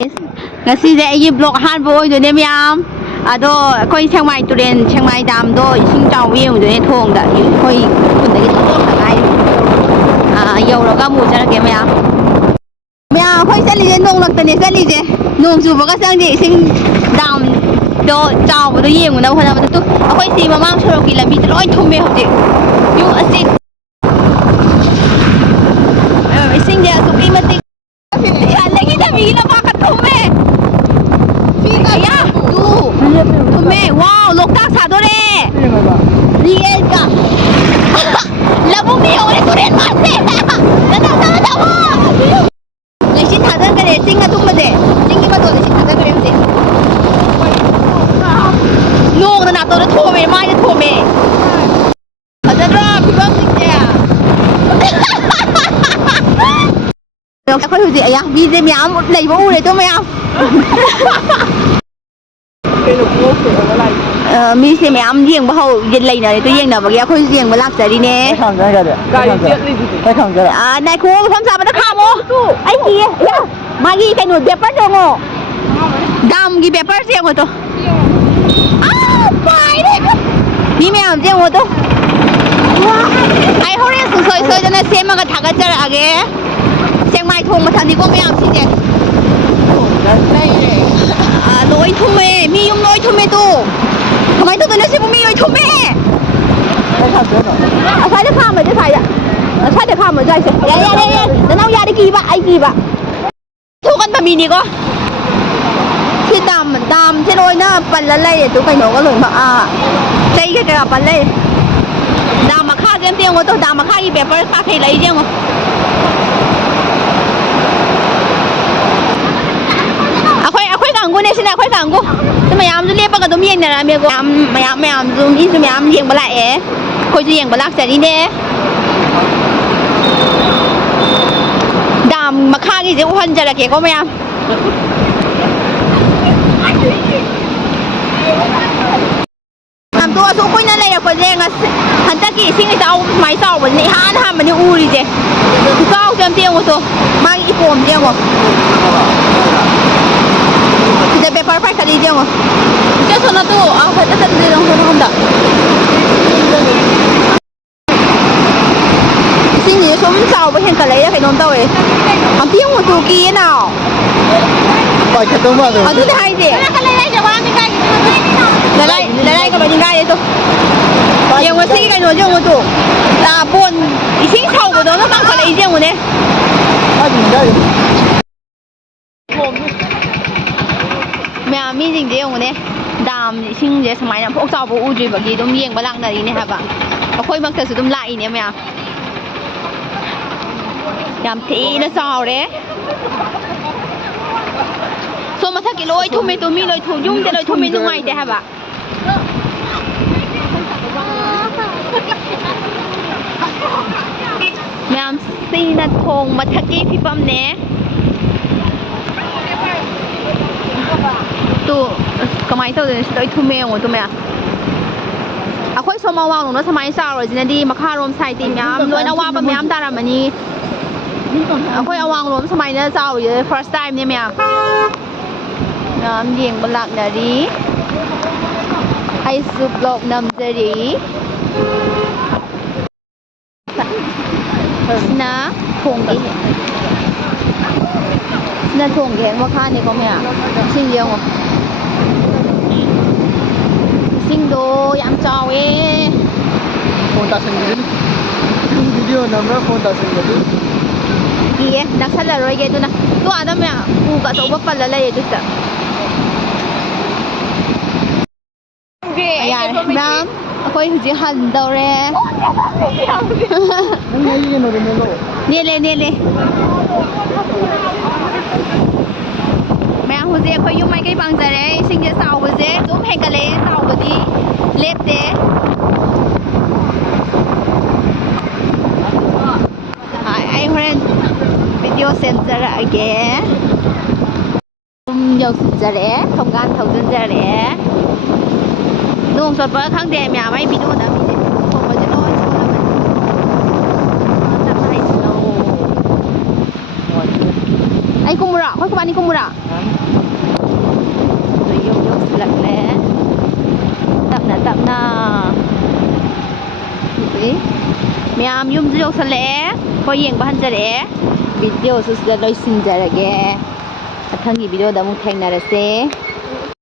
Ngasi ai blog han boy do ne myam ado koi Chiangmai turen Chiangmai dam do ising chaw wi do ne thong da koi kun da to ta ngai yau ra ga mu ja ke myam myam koi sa li je nong lak ta ne sa li je nong su ba ga sang ji ising dam do chaw do yeng na ho na ma tu koi si ma mang choro ki la mi loi thum me ho ji yu asik ising ja su ki ma ti ya lagi da mi la ba ka thum me ya tu me wow loktak sa do re riel ka labu mi ho re turen ma se na da wa le sin tha dan ka re sing atum ma de sing ma do le sin tha dan ka re se nong na to tho me mai de tho me ada ra pi ba sing de khoi gì à bi de myam lei bo u le to myam mi se myam riêng bao hậu dịch lầy này tôi riêng nào mà ghé khôi riêng mà lạc giải đi nè này cô tham gia mà nó khám ô anh gì mà ghi cái nồi bẹp bát đâu ngô đam ghi bẹp bát riêng rồi tôi phải đấy mi myam riêng rồi tôi ai hồi nãy sôi sôi cho nên xem mà cái thằng cái chơi à ghé xem mai thùng mà thằng đi có myam gì vậy lối thùng mê mi dùng lối thùng mê tuทำไมตัวนี้สิผมมีอยู่ทุ่มแม่ใช่ได้ข้ามเลยได้ใช่อะใช่ได้ข้ามเลยใช่สิเดี๋ยวแล้วน้องยาได้กี่บะไอ้กี่บะทุกคนแบบนี้ก็ที่ดำที่โรยหน้าปั่นละเลยตัวไปหนูก็เลยมาใจแค่กระปั่นเลยดำมาฆ่าเตี้ยงว่าตัวดำมาฆ่าอีแบบฆ่าใครเลยเตี้ยงวะค่อยกังกูเนี่ยสินะค่อยกังกูแต่มายามจะเรียกปากกระตุ้มเย็นเนี่ยนะเมียกูมายามซูมอีซูมยามเยี่ยงบลาค่อยจะเยี่ยงบลาแต่นี่เนี่ยดำมาฆ่ากี่เจ้าพันจะละเกี่ยวก็มายามทำตัวสู้คุยนั่นเลยคนเร่งอ่ะหันตะกี้สิ่งที่จะเอาไม้เสาวันนี้ห้านทำมันนี่อูดิเจ้เสาเตี้ยงกูตัวมาอีโฟมเตี้ยงกูจะไปพาร์ทคดีเดียวมั้งจะส่วนนั้นตัวเอาไปจะทำดีลงทุนทำได้สิ่งนี้ชมเจ้าไปเห็นกันเลยใครนอนเต้าเอ๋ทำเพี้ยงหัวตูกี้น่ะไปแค่ตัวมาเลยดูได้สิแล้วไล่จะว่าไม่ได้แล้วไล่ก็ไม่ได้เลยตัวยังว่าสิ่งกันหนูยังว่าตัวตาบนอีสิ่งเข่าก็โดนแล้วบางคนเลยอีเดียวเนี่ยมีจริงเดียวเนี่ยดามชิงเดี๋ยวสมัยนั้นพวกเจ้าพวกอูจีบางทีต้องเยี่ยงบลังนาดีเนี่ยครับอ่ะค่อยบางทีสุดต้องไล่เนี่ยไหมอ่ะดามทีนะเจ้าเลยส่วนมาถ้ากิโลทุ่มไม่ตัวมีเลยถูยุ่งจะเลยทุ่มไม่ตัวไงเดี๋ยวครับอ่ะแม่ซีนัทงมาทักกี้พี่ปั๊มเนี่ยตัวก็ไม่เท่าเดิมตัวทุ่มเมงตัวเมียค่อยสมาวางลงแล้วสมัยสาวเลยจีนดีมาฆ่ารวมใส่ตีมยามด้วยนะว่าเป็นยามตาดำมันนี่ค่อยเอาวางรวมสมัยนั้นสาวอยู่ first time เนี่ยเมียน้ำเยี่ยงบลักนาดีไอซุปโลกน้ำเจดีนะทงดีนะทงแกงว่าข้านี่ก็เมียชิ้นเดียวSingdo yang cawe. Phone ta sendiri. Video number phone ta sendiri. Iya, nak salah roy gitu na. Tu ada mya, buka tu apa pala lah itu tak. Ayan, ma'am. Ako yung jihan daw re. Nile. Mẹ hồ dê khơi yung mấy cái bằng giờ đấy sinh ra sao hồ dê giúp hay cả lấy sao hồ đi lép thế ai friend video xem ra lại kìa nhiều giờ đấy không gan thầu dân giờ đấy nuông sọt vỡ kháng đè mẹ mấy video đã không có cho nói Anh kumura, khoi kuban ni kumura. Rồi dốc lật lẽ. Tập na. Gì? Mẹ yum dốc sân lẽ. Khoi yeng bahan giờ lẽ. Video su sida loi sin giờ ra ge. Athang gi video da mu thang na ra se.